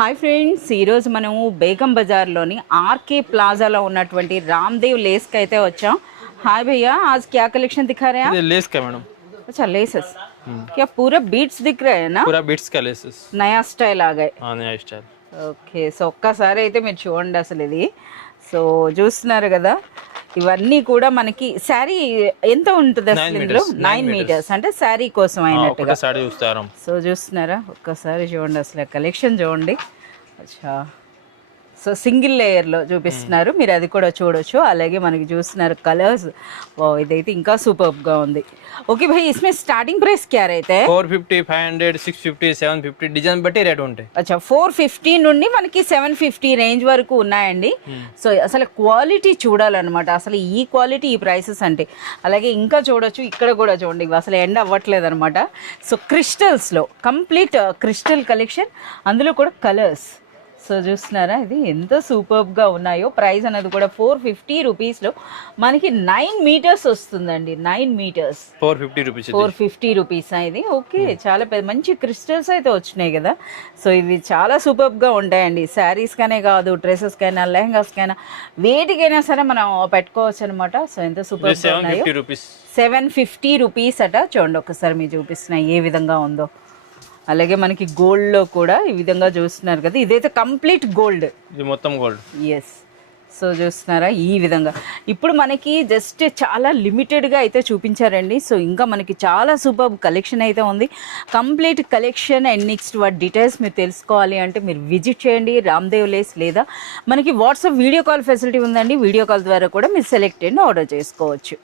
Hi friends ఈరోజు మనము Begum బజార్లోని R K plaza ఉన్నటువంటి रामदेव लेस का అయితే వచ్చాం। हाय भैया, आज क्या कलेक्शन दिखा रहे हैं आप? ये लेस का मैडम। अच्छा लेसेस, क्या पूरा बीट्स दिख रहे हैं ना? पूरा बीट्स का लेसेस, नया स्टाइल आ गए। नया स्टाइल। ఓకే, సో ఒక్కసారి అయితే మీరు చూడండి అసలు ఇది। సో చూస్తున్నారు కదా, ఇవన్నీ కూడా మనకి శారీ ఎంత ఉంటుంది అసలు ఇందులో? 9 మీటర్స్ అంటే శారీ కోసం అయినట్టుగా సారీ చూస్తారు। సో చూస్తున్నారా, ఒక్కసారి చూడండి అసలు కలెక్షన్ చూడండి। అచ్చా, సో సింగిల్ లేయర్లో చూపిస్తున్నారు, మీరు అది కూడా చూడొచ్చు। అలాగే మనకి చూస్తున్నారు కలర్స్, ఇదైతే ఇంకా సూపర్గా ఉంది। ఓకే भाई, इसमें स्टार्टिंग प्राइस क्या रहता है? 450, 500, 650, 750 డిజైన్ బట్టి రేట్ ఉంటాయి। అచ్చా, 450 నుండి మనకి 750 రేంజ్ వరకు ఉన్నాయండి। సో అసలు క్వాలిటీ చూడాలన్నమాట, అసలు ఈ క్వాలిటీ ఈ ప్రైసెస్ అంటే। అలాగే ఇంకా చూడొచ్చు, ఇక్కడ కూడా చూడండి, ఇవి అసలు ఎండ్ అవ్వట్లేదు అనమాట। సో క్రిస్టల్స్లో కంప్లీట్ క్రిస్టల్ కలెక్షన్, అందులో కూడా కలర్స్। సో చూస్తున్నారా, ఇది ఎంత సూపర్గా ఉన్నాయో। ప్రైస్ అనేది కూడా 450 రూపీస్లో మనకి 9 మీటర్స్ వస్తుందండి। 9 మీటర్స్ 450 రూపీస్ ఇది। ఓకే, చాలా పెద్ద మంచి క్రిస్టల్స్ అయితే వచ్చినాయి కదా। సో ఇవి చాలా సూపర్గా ఉంటాయండి, శారీస్కనే కాదు, డ్రెస్సెస్కైనా, లెహంగాస్కైనా, వేటికైనా సరే మనం పెట్టుకోవచ్చు అనమాట। సో ఎంత సూపర్గా ఉన్నాయో। 750 రూపీస్ అట, చూడండి ఒకసారి మీరు చూపిస్తున్నాయి ఏ విధంగా ఉందో। అలాగే మనకి గోల్డ్లో కూడా ఈ విధంగా చూస్తున్నారు కదా, ఇదైతే కంప్లీట్ గోల్డ్, ఇది మొత్తం గోల్డ్। ఎస్, సో చూస్తున్నారా ఈ విధంగా। ఇప్పుడు మనకి జస్ట్ చాలా లిమిటెడ్గా అయితే చూపించారండి। సో ఇంకా మనకి చాలా సూపర్ కలెక్షన్ అయితే ఉంది, కంప్లీట్ కలెక్షన్ అండ్ నెక్స్ట్ వాటి డీటెయిల్స్ మీరు తెలుసుకోవాలి అంటే మీరు విజిట్ చేయండి రామ్దేవ్ లేస్, లేదా మనకి వాట్సాప్ వీడియో కాల్ ఫెసిలిటీ ఉందండి, వీడియో కాల్ ద్వారా కూడా మీరు సెలెక్ట్ అండ్ ఆర్డర్ చేసుకోవచ్చు।